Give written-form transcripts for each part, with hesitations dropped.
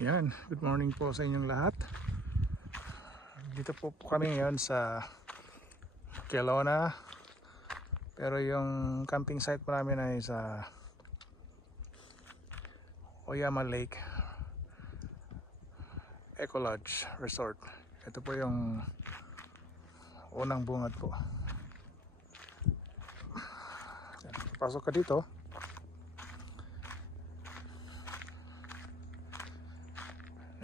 Yan, good morning po sa inyong lahat. Dito po kami ngayon sa Kelowna. Pero yung camping site po namin ay sa Oyama Lake Eco Lodge Resort. Ito po yung unang bungad po. Yan, pasok ka dito.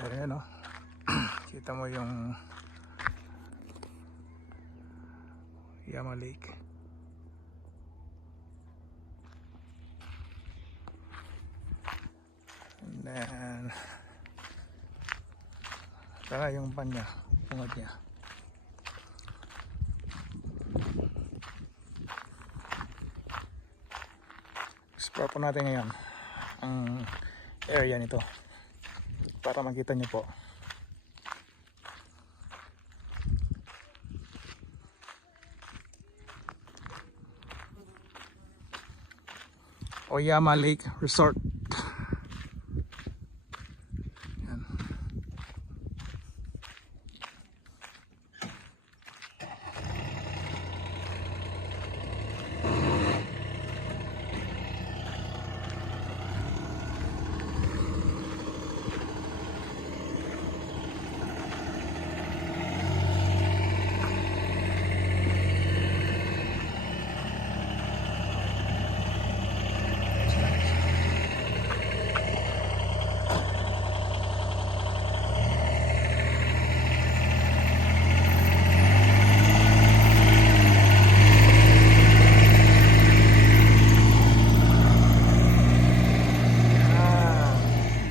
Ayan o. Kita mo yung Oyama Lake. And then saka yung panya, bungad niya. Explore po natin ngayon ang area nito para makita nyo po. Oyama Lake Resort. Yan.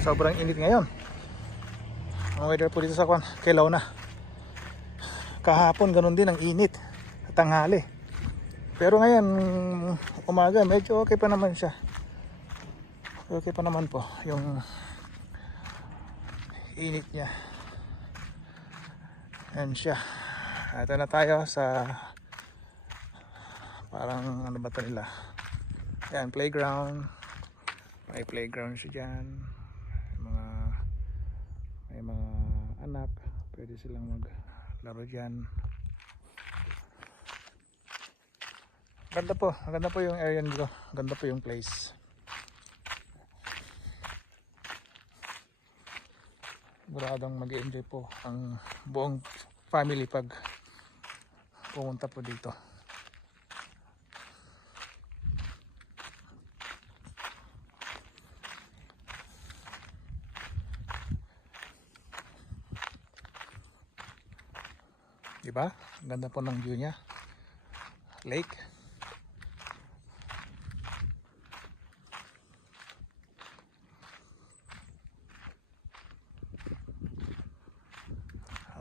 Sobrang init ngayon. Ang weather po dito sa Kelowna. Kahapon ganun din ang init sa tanghali. Pero ngayon umaga medyo okay pa naman siya. Okay pa naman po yung init niya. Yan siya. Ito na tayo sa parang ano ba ito nila. Yan, playground. May playground siya dyan. May mga anak, pwede silang maglaro dyan. Maganda po yung area nito. Ganda po yung place. Siguradong mag-enjoy po ang buong family pag pumunta po dito. Diba? Ganda po ng view niya. Lake.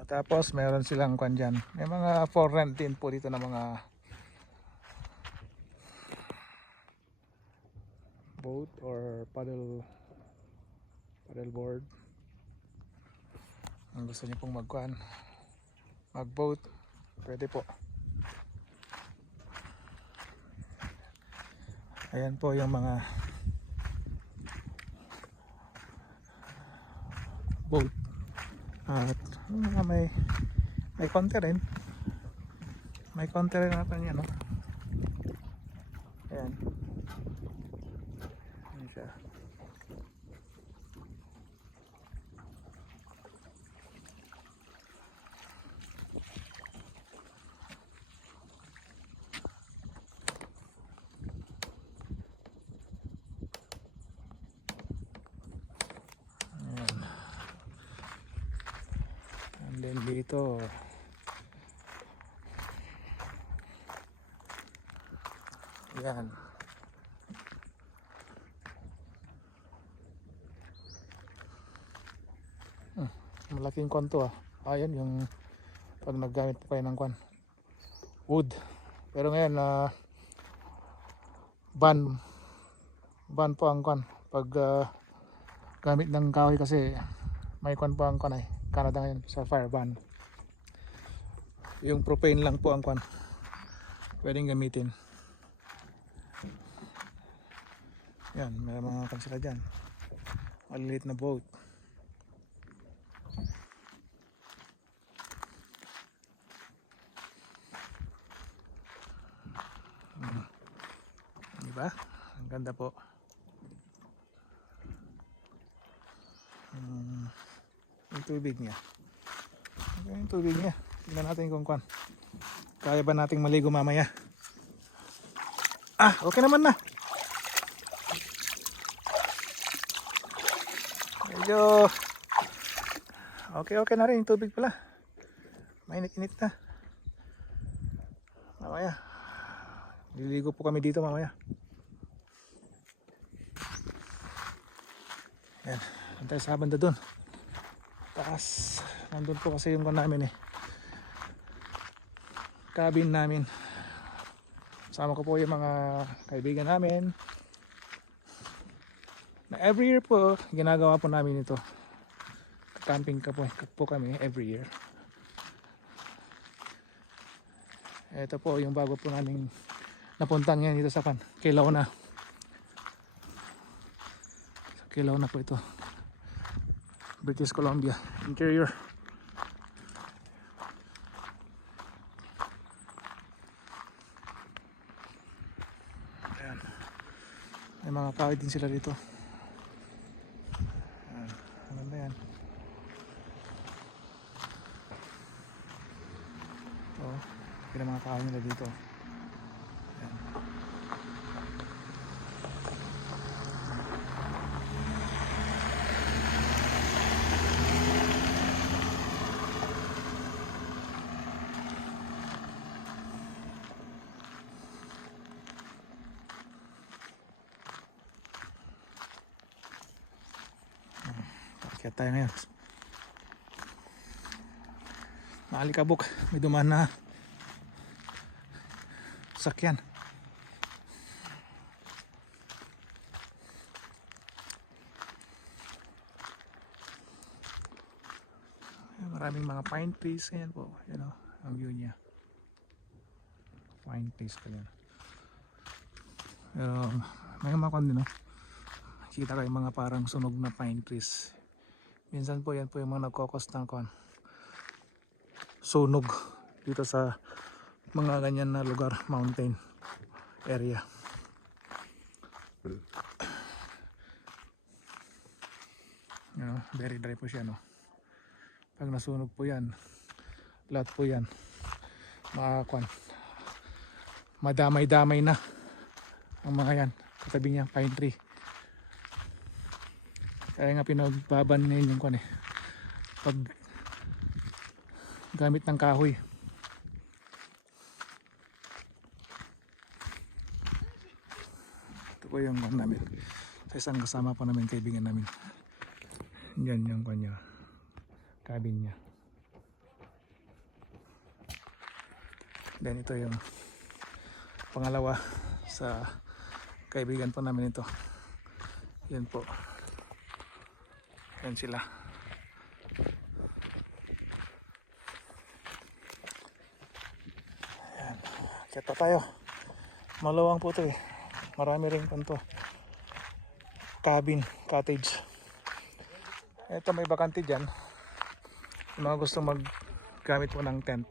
Tapos meron silang kwan dyan. May mga for rent din po dito na mga boat or paddle board. Ang gusto niyo pong magkuhan, mag-boat, pwede po. Ayan po yung mga boat. At may konti rin. May konti rin natin yan, no? Ayan. Ayan siya. And then dito yan, malaking kwan to ah. Ayan yung pag naggamit po kayo ng kwan, wood. Pero ngayon ban po ang kwan pag gamit ng kahoy kasi may kwan po ang kwan ay Canada ngayon sa fire ban. Yung propane lang po ang kwan pwedeng gamitin. Yan, may mga kwan sila dyan, maliliit na boat. Diba? Ang ganda po. Yung tubig niya. Yung tubig niya. Tingnan natin kung kaya ba nating maligo mamaya. Okay naman na. Medyo okay na rin yung tubig pala. Mainit-init na. Mamaya. Liligo po kami dito mamaya. Yan. Antay sa banda doon. Taas. Nandun po kasi yung namin cabin namin. Sama ko po yung mga kaibigan namin. Na every year po, ginagawa po namin ito. Camping po kami every year. Ito po yung bago po namin napuntan ngayon dito sa Kilaw na. Kilaw na po ito. British Columbia interior. Ayan. May mga kahoy din sila dito. Ayan. Ano ba yan? Yung mga kahoy nila dito. Ayan. Kaya tayo ngayon. Maalikabok. May dumaan na sakyan. Maraming mga pine trees. Ayan po. Yan o. Ang view niya. Pine trees pa yan. Pero may mga din o. Kita kayo mga parang sunog na pine trees. Minsan po yan po yung mga nagkokos ng sunog dito sa mga ganyan na lugar, mountain area. Very dry po siya, no? Pag nasunog po yan, lahat po yan madamay-damay na ang mga yan katabi niya, pine tree. Kaya nga pinagbaban ngayon yung pag gamit ng kahoy. Ito po yung namin sa isang kasama pa namin, kaibigan namin. Yan yung kanya cabin niya. Then ito yung pangalawa sa kaibigan po namin ito. Yan po. Yan sila. Yan. Kaya tayo. Malawang po ito eh. Marami rin po cabin, cottage. Ito may bakante dyan. Yung mga gusto maggamit po ng tent.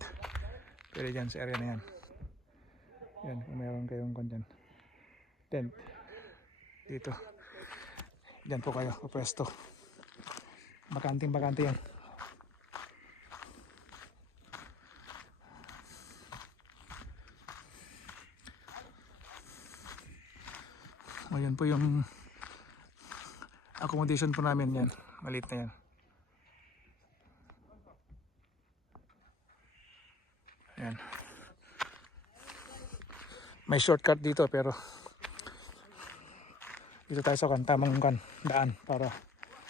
Pero dyan sa area na yan. Yan, kung mayroon kayong dyan tent. Dito. Dyan po kayo, pwesto. Bakante yan. Ayan po yung accommodation po namin yan. Maliit na yan. Ayan. May shortcut dito pero dito tayo sa tamang daan para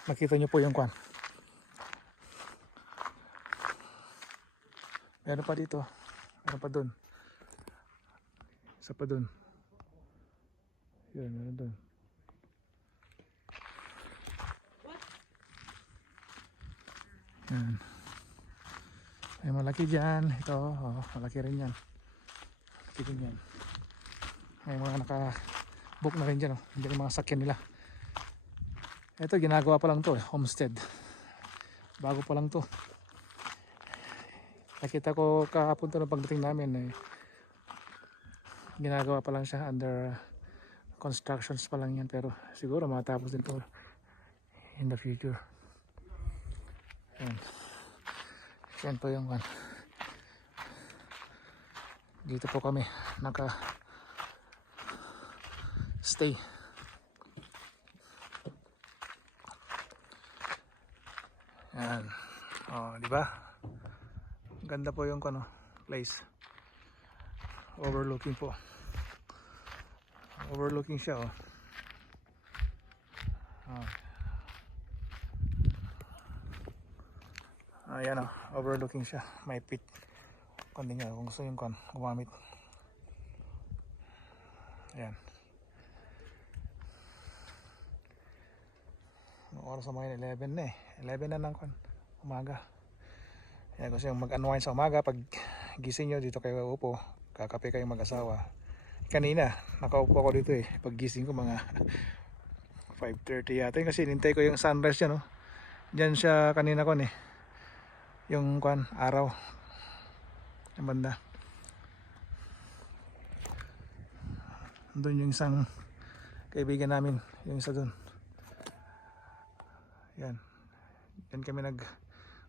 makita nyo po yung meron pa dito, meron pa dun, isa pa dun, yun, meron dun. Yan. May malaki dyan, ito, malaki rin yan, malaki rin yan. May mga naka-book na rin dyan, hindi yung mga sakyan nila. Ito ginagawa pa lang to, homestead, bago pa lang to. Nakita ko kahapon to na pagdating namin ginagawa pa lang siya, under constructions pa lang yan, pero siguro matapos din to in the future. Yan. Yan po yung dito po kami naka stay. Yan. Oh, di ba? Ganda po yung place. Overlooking po. Overlooking siya, oh. Oh. Ayan, oh, overlooking siya. May pit. Kundi nyo, kung gusto yung gumamit. Ayan. Oras sa mga 11 na eh. 11 na ng umaga. Ayan, gusto yung mag-unwind sa umaga. Pag gising nyo, dito kayo upo. Kakape kayong mag-asawa. Kanina, nakaupo ako dito eh. Pag gising ko mga 5:30 yata. Kasi nintay ko yung sunrise dyan, oh. Dyan siya kanina eh. Yung araw. Yung banda. Doon yung isang kaibigan namin. Yung isa doon. Yan. Yan kami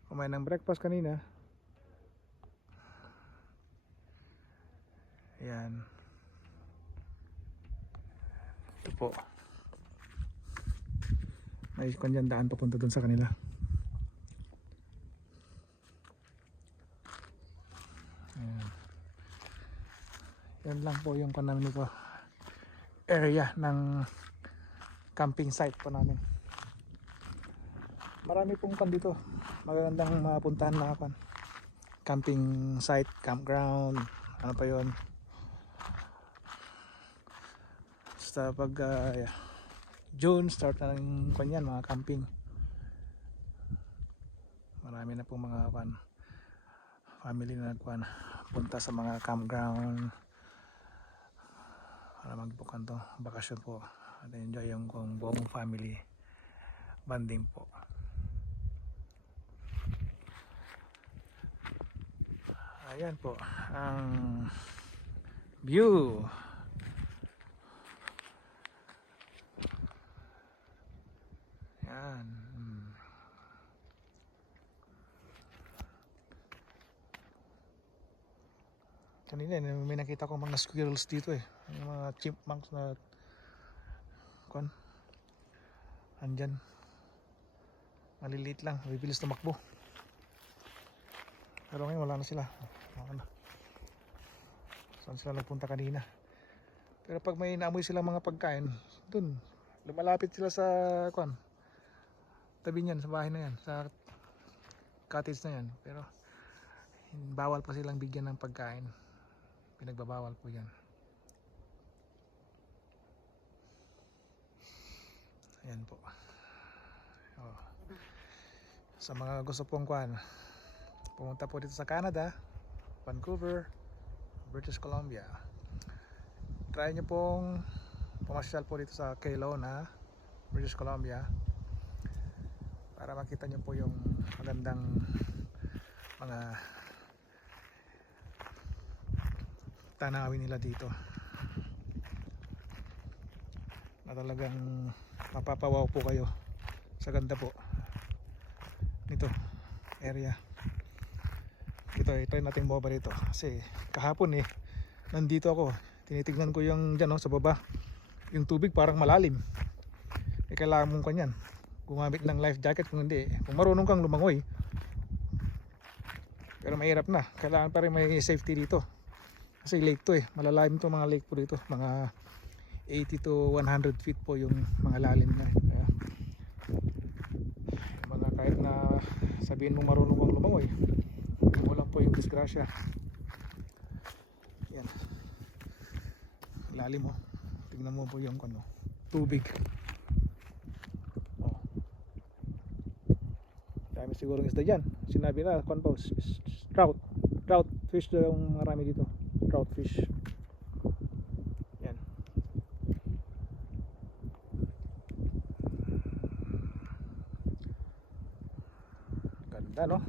kumain ng breakfast kanina. Yan. Ito po. May kanyang daan papunta doon sa kanila. Ayan. Yan lang po yung namin ito. Area ng camping site po namin. Marami pong dito. Magandang mapuntahan na camping site, campground, ano pa yon. Basta pag June, start na ng mga camping. Marami na pong mga family na punta sa mga campground para magbukan to bakasyon po at enjoy yung buong family banding po. Ayan po ang view. Yan. Kanina may nakita ko mga squirrels dito eh. Yung mga chipmunks na andyan. Maliliit lang, bibilis tumakbo. Pero ngayon wala na sila. Saan sila nagpunta kanina? Pero pag may naamoy silang mga pagkain, dun lumalapit sila sa tabi niyan, sa bahay na yan, sa cottage na yan. Pero bawal pa silang bigyan ng pagkain. Pinagbabawal po yan. Ayan po. Oh. Sa mga gusto pong pumunta po dito sa Canada, Vancouver, British Columbia, try nyo pong pumasyal po dito sa Kelowna, British Columbia, para makita nyo po yung magandang mga tanawin nila dito na talagang mapapawaw po kayo sa ganda po nito area. Ito, try natin bumaba rito kasi kahapon nandito ako, tinitignan ko yung dyan sa baba, yung tubig parang malalim. Kailangan mong gumamit ng life jacket, kung hindi, kung marunong kang lumangoy, pero mahirap na, kailangan pa rin may safety dito kasi lake to malalalim to, mga lake po dito, mga 80 to 100 feet po yung mga lalim na. Mga kahit na sabihin mo marunong kang lumangoy, wala po yung disgrasya. Yan, lalim tignan mo po yung tubig. Dami siguro ng isda dyan. Sinabi na trout fish yung marami dito, trout fish. Yan. Ganda no,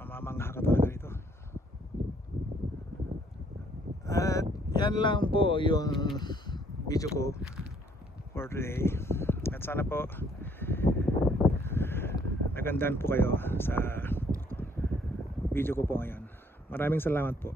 mamamangha ka talaga dito. At yan lang po yung video ko for today. At sana po nagandahan po kayo sa video ko po ngayon. Maraming salamat po.